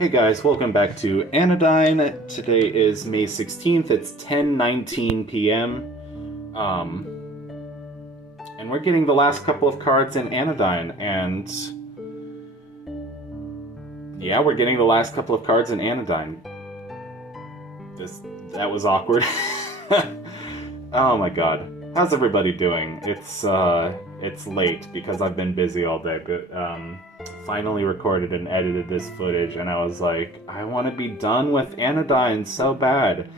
Hey guys, welcome back to Anodyne. Today is May 16th, it's 10:19 p.m. And we're getting the last couple of cards in Anodyne, and... yeah, we're getting the last couple of cards in Anodyne. That was awkward. Oh my god. How's everybody doing? It's late because I've been busy all day, but, finally recorded and edited this footage, and I was like, I want to be done with Anodyne so bad.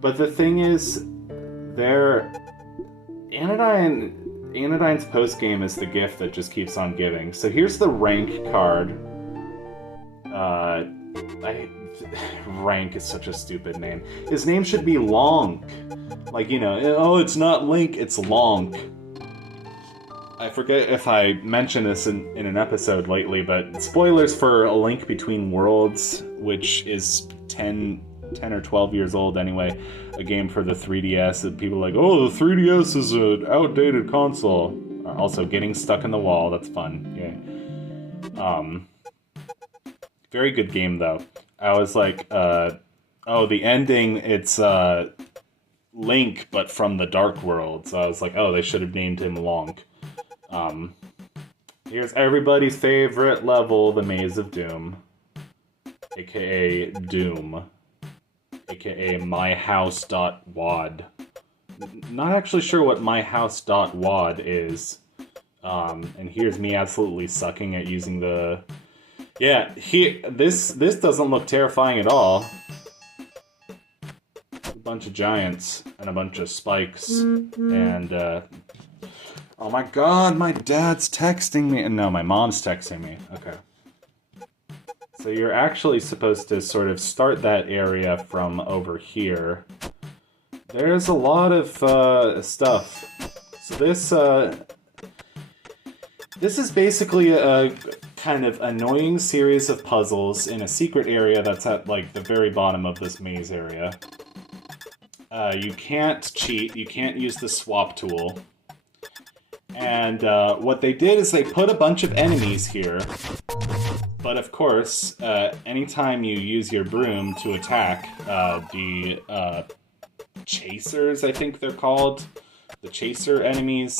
But the thing is, Anodyne's post-game is the gift that just keeps on giving. So here's the rank card. Rank is such a stupid name. His name should be Lonk. Like, you know, oh, it's not Link, it's Lonk. I forget if I mentioned this in an episode lately, but spoilers for A Link Between Worlds, which is 10 or 12 years old anyway, a game for the 3DS, and people are like, oh, the 3DS is an outdated console. Also, getting stuck in the wall, that's fun. Yeah. Very good game, though. I was like, oh, the ending, it's Link, but from the Dark World. So I was like, oh, they should have named him Lonk. Here's everybody's favorite level, the Maze of Doom. AKA Doom. AKA myhouse.wad. Not actually sure what myhouse.wad is. And here's me absolutely sucking at using the... yeah, this doesn't look terrifying at all. A bunch of giants and a bunch of spikes and oh my god, my dad's texting me. No, my mom's texting me. Okay. So you're actually supposed to sort of start that area from over here. There's a lot of stuff. So this is basically a kind of annoying series of puzzles in a secret area that's at, like, the very bottom of this maze area. You can't cheat, you can't use the swap tool. And what they did is they put a bunch of enemies here. But of course, anytime you use your broom to attack, the chasers, I think they're called, the chaser enemies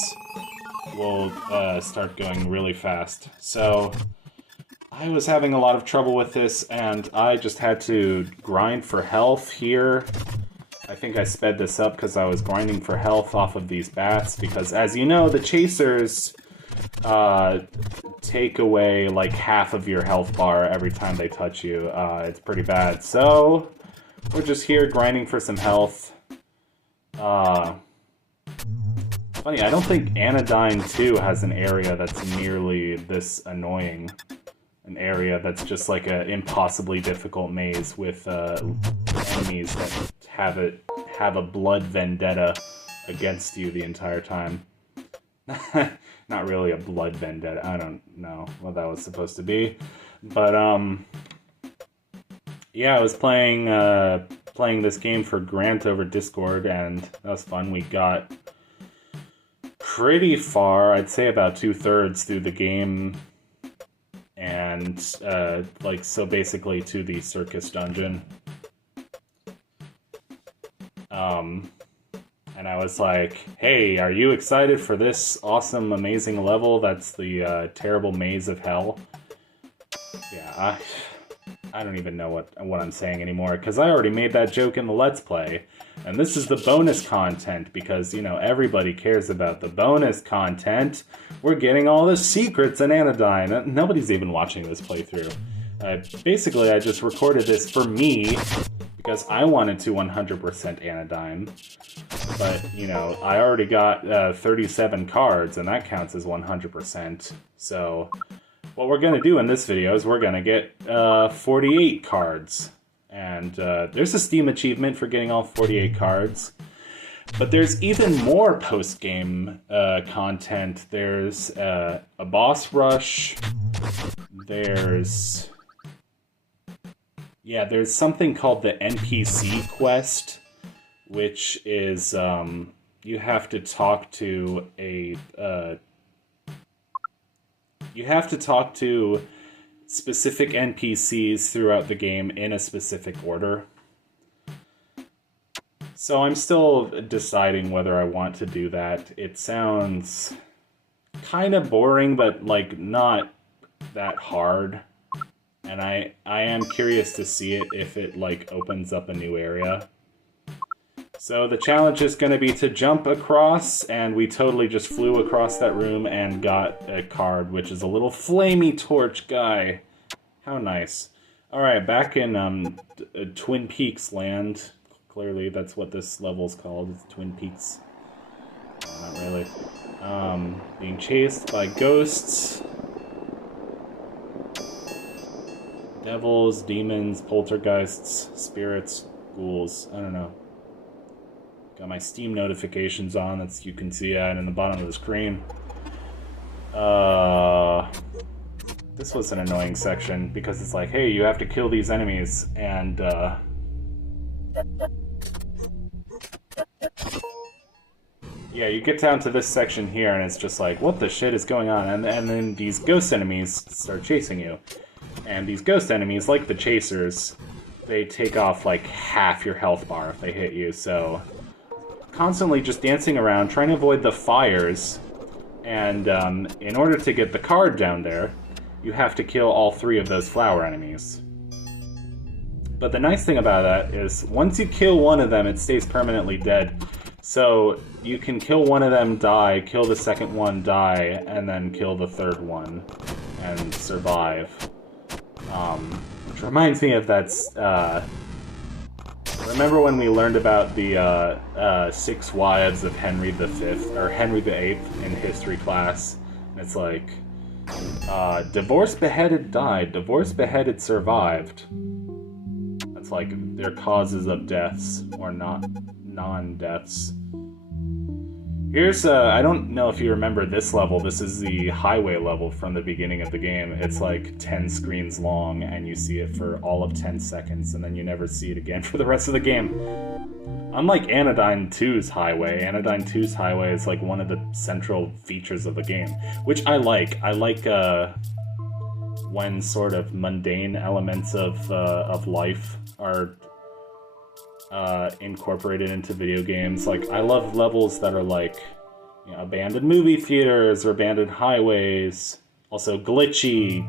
will start going really fast. So I was having a lot of trouble with this, and I just had to grind for health here. I think I sped this up because I was grinding for health off of these bats, because as you know, the chasers take away like half of your health bar every time they touch you. It's pretty bad. So we're just here grinding for some health. Funny, I don't think Anodyne 2 has an area that's nearly this annoying. An area that's just like an impossibly difficult maze with enemies that have a blood vendetta against you the entire time. Not really a blood vendetta. I don't know what that was supposed to be, but yeah, I was playing this game for Grant over Discord, and that was fun. We got pretty far, I'd say about 2/3 through the game. And, like, so basically to the circus dungeon. And I was like, hey, are you excited for this awesome, amazing level that's the, terrible maze of hell? Yeah, I don't even know what I'm saying anymore, because I already made that joke in the Let's Play. And this is the bonus content, because, you know, everybody cares about the bonus content. We're getting all the secrets in Anodyne. Nobody's even watching this playthrough. Basically, I just recorded this for me, because I wanted to 100% Anodyne. But, you know, I already got 37 cards, and that counts as 100%. So what we're going to do in this video is we're going to get 48 cards. And there's a Steam achievement for getting all 48 cards. But there's even more post-game content. There's a boss rush. There's something called the NPC quest, which is you have to talk to specific NPCs throughout the game in a specific order. So I'm still deciding whether I want to do that. It sounds kind of boring, but like not that hard. And I am curious to see it if it like opens up a new area. So the challenge is going to be to jump across, and we totally just flew across that room and got a card, which is a little flamey torch guy. How nice. Alright, back in Twin Peaks land. Clearly that's what this level's called, it's Twin Peaks. Not really. Being chased by ghosts. Devils, demons, poltergeists, spirits, ghouls. I don't know. Got my Steam notifications on, that's you can see that in the bottom of the screen. This was an annoying section because it's like, hey, you have to kill these enemies, and yeah, you get down to this section here and it's just like, what the shit is going on? And then these ghost enemies start chasing you. And these ghost enemies, like the chasers, they take off like half your health bar if they hit you, so constantly just dancing around, trying to avoid the fires, and in order to get the card down there, you have to kill all 3 of those flower enemies. But the nice thing about that is, once you kill one of them, it stays permanently dead. So you can kill one of them, die, kill the second one, die, and then kill the third one, and survive. Which reminds me of that, remember when we learned about the 6 wives of Henry V, or Henry VIII in history class? And it's like, divorced beheaded died, divorced beheaded survived. That's like their causes of deaths, or not non-deaths. Here's, I don't know if you remember this level, this is the highway level from the beginning of the game. It's like 10 screens long, and you see it for all of 10 seconds, and then you never see it again for the rest of the game. Unlike Anodyne 2's highway, Anodyne 2's highway is like one of the central features of the game, which I like. I like, when sort of mundane elements of life are incorporated into video games. Like, I love levels that are like, you know, abandoned movie theaters or abandoned highways. Also glitchy,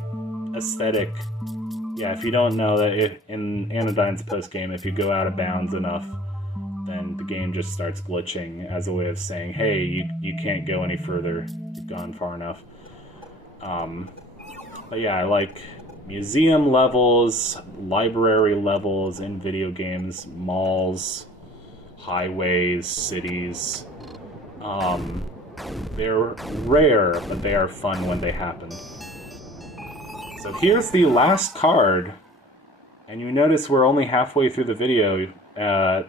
aesthetic. Yeah, if you don't know that in Anodyne's post-game, if you go out of bounds enough, then the game just starts glitching as a way of saying, hey, you can't go any further. You've gone far enough. But yeah, I like museum levels, library levels in video games, malls, highways, cities. They're rare, but they are fun when they happen. So here's the last card, and you notice we're only halfway through the video.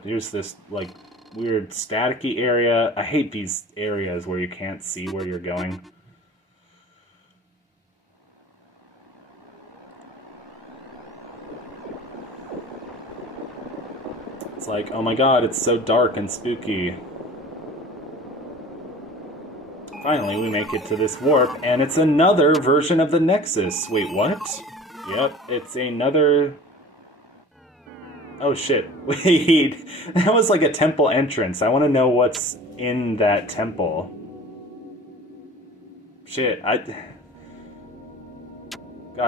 Here's this, like, weird staticky area. I hate these areas where you can't see where you're going. It's like, oh my god, it's so dark and spooky. Finally, we make it to this warp, and it's another version of the Nexus. Wait, what? Yep, it's another... Oh shit, wait, that was like a temple entrance. I want to know what's in that temple. Shit, God,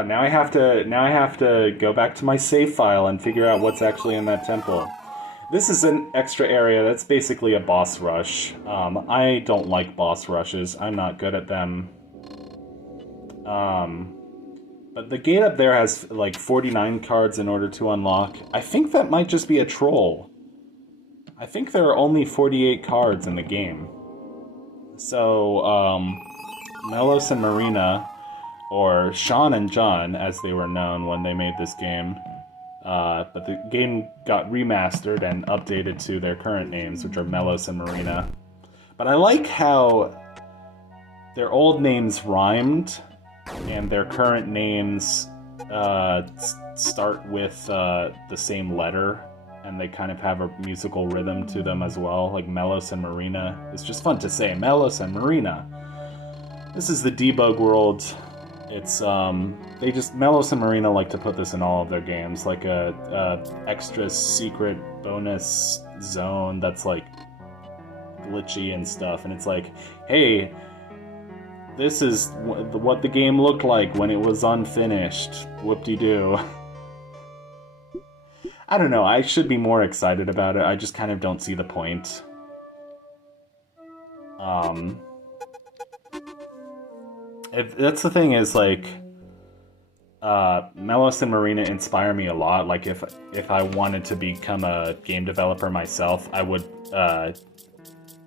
now I have to go back to my save file and figure out what's actually in that temple. This is an extra area that's basically a boss rush. I don't like boss rushes. I'm not good at them. But the gate up there has like 49 cards in order to unlock. I think that might just be a troll. I think there are only 48 cards in the game. So, Melos and Marina, or Sean and John, as they were known when they made this game, but the game got remastered and updated to their current names, which are Melos and Marina. But I like how their old names rhymed, and their current names start with the same letter, and they kind of have a musical rhythm to them as well, like Melos and Marina. It's just fun to say, Melos and Marina. This is the debug world. It's, they just, Melos and Marina like to put this in all of their games, like a extra secret bonus zone that's, like, glitchy and stuff, and it's like, hey, this is what the game looked like when it was unfinished. Whoop-de-doo. I don't know, I should be more excited about it, I just kind of don't see the point. That's the thing is, like, Melos and Marina inspire me a lot. Like, if I wanted to become a game developer myself, I would,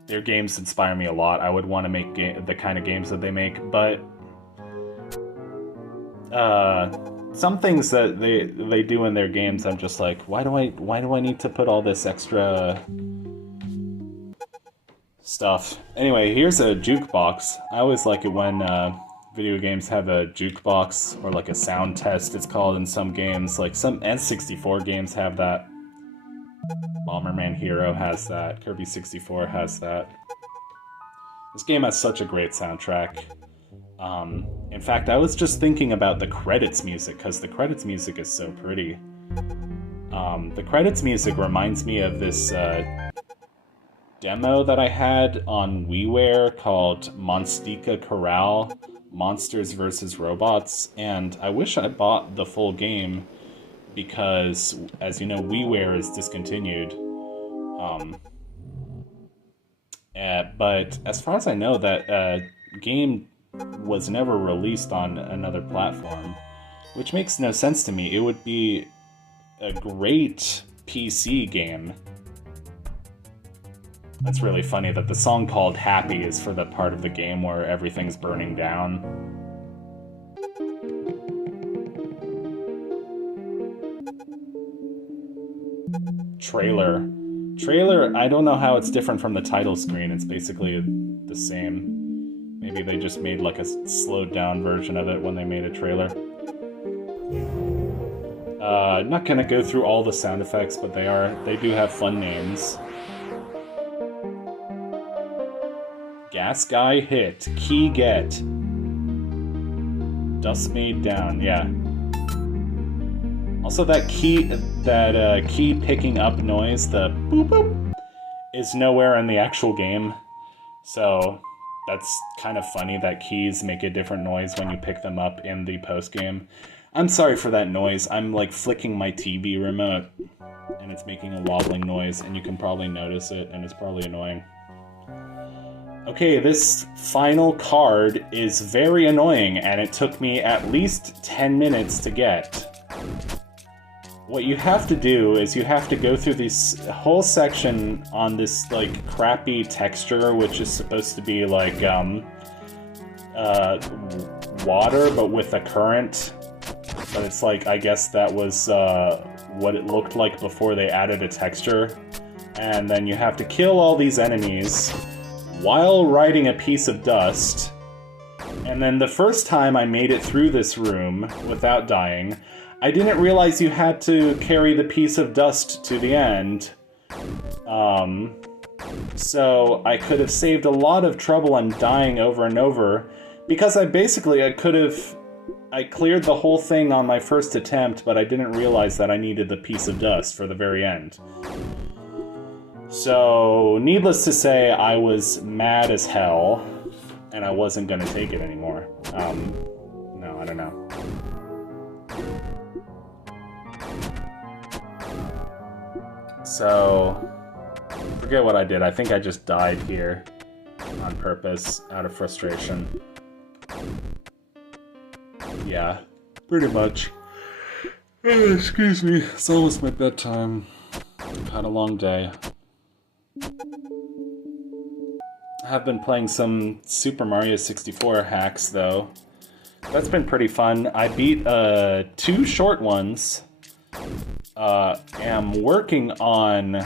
their games inspire me a lot. I would want to make the kind of games that they make, but some things that they do in their games, I'm just like, why do I need to put all this extra stuff? Anyway, here's a jukebox. I always like it when video games have a jukebox, or like a sound test, it's called in some games. Like some N64 games have that. Bomberman Hero has that. Kirby 64 has that. This game has such a great soundtrack. In fact, I was just thinking about the credits music, because the credits music is so pretty. The credits music reminds me of this demo that I had on WiiWare called Monstica Corral, Monsters vs. Robots, and I wish I bought the full game because, as you know, WiiWare is discontinued. But as far as I know, that game was never released on another platform, which makes no sense to me. It would be a great PC game. It's really funny that the song called Happy is for the part of the game where everything's burning down. Trailer, I don't know how it's different from the title screen. It's basically the same. Maybe they just made like a slowed down version of it when they made a trailer. Not gonna go through all the sound effects, but they do have fun names. Gas guy hit. Key get. Dust made down. Yeah. Also, that key picking up noise, the boop boop, is nowhere in the actual game. So that's kind of funny that keys make a different noise when you pick them up in the post game. I'm sorry for that noise. I'm like flicking my TV remote, and it's making a wobbling noise, and you can probably notice it, and it's probably annoying. Okay, this final card is very annoying, and it took me at least 10 minutes to get. What you have to do is you have to go through this whole section on this, like, crappy texture, which is supposed to be, like, water, but with a current. But it's like, I guess that was, what it looked like before they added a texture. And then you have to kill all these enemies while riding a piece of dust. And then the first time I made it through this room without dying, I didn't realize you had to carry the piece of dust to the end. So I could have saved a lot of trouble and dying over and over, because I cleared the whole thing on my first attempt, but I didn't realize that I needed the piece of dust for the very end. So, needless to say, I was mad as hell, and I wasn't gonna take it anymore. No, I don't know. So, forget what I did. I think I just died here on purpose, out of frustration. Yeah, pretty much. Excuse me, it's almost my bedtime. I've had a long day. I have been playing some Super Mario 64 hacks, though. That's been pretty fun. I beat 2 short ones. Am working on...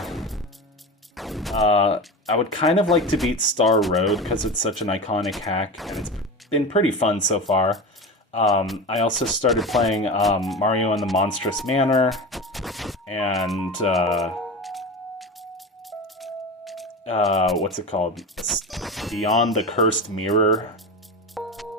I would kind of like to beat Star Road, because it's such an iconic hack, and it's been pretty fun so far. I also started playing Mario and the Monstrous Manor, and what's it called? Beyond the Cursed Mirror.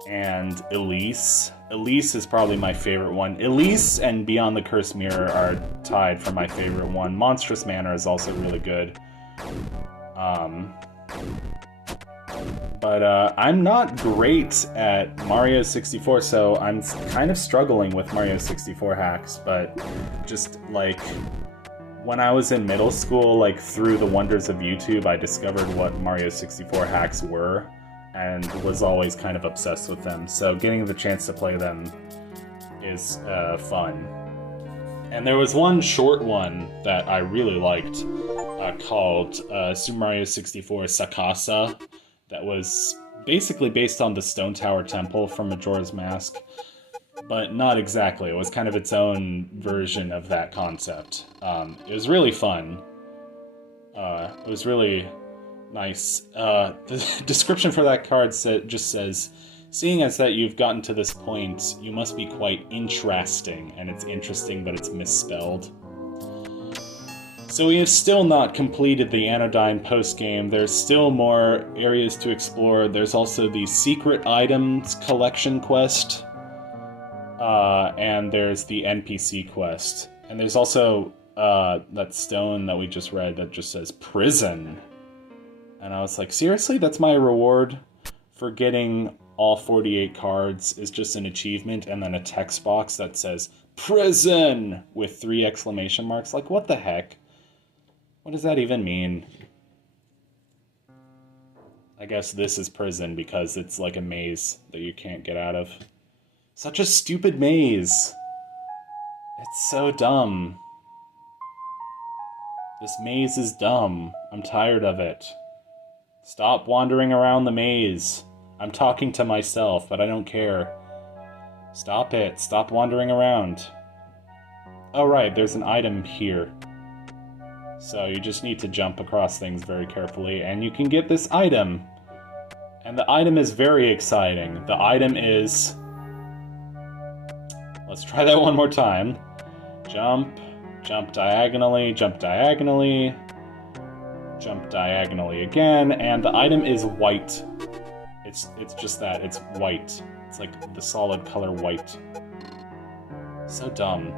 and Elise. Elise is probably my favorite one. Elise and Beyond the Cursed Mirror are tied for my favorite one. Monstrous Manor is also really good. But I'm not great at Mario 64, so I'm kind of struggling with Mario 64 hacks, but just, like, when I was in middle school, like, through the wonders of YouTube, I discovered what Mario 64 hacks were, and was always kind of obsessed with them, so getting the chance to play them is fun. And there was one short one that I really liked, called Super Mario 64 Sakasa, that was basically based on the Stone Tower Temple from Majora's Mask, but not exactly. It was kind of its own version of that concept. It was really fun. It was really nice. The description for that card just says, seeing as that you've gotten to this point, you must be quite interesting, and it's interesting, but it's misspelled. So we have still not completed the Anodyne post-game. There's still more areas to explore. There's also the Secret Items Collection quest, and there's the NPC quest. And there's also that stone that we just read that just says Prison. And I was like, seriously? That's my reward for getting all 48 cards, is just an achievement and then a text box that says Prison with 3 exclamation marks? Like, what the heck? What does that even mean? I guess this is prison because it's like a maze that you can't get out of. Such a stupid maze. It's so dumb. This maze is dumb. I'm tired of it. Stop wandering around the maze. I'm talking to myself, but I don't care. Stop it. Stop wandering around. Oh right, there's an item here. So you just need to jump across things very carefully, and you can get this item. And the item is very exciting. The item is... Let's try that one more time. Jump, jump diagonally, jump diagonally, jump diagonally again, and the item is white. It's just that, it's white. It's like the solid color white. So dumb.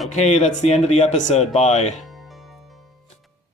Okay, that's the end of the episode. Bye.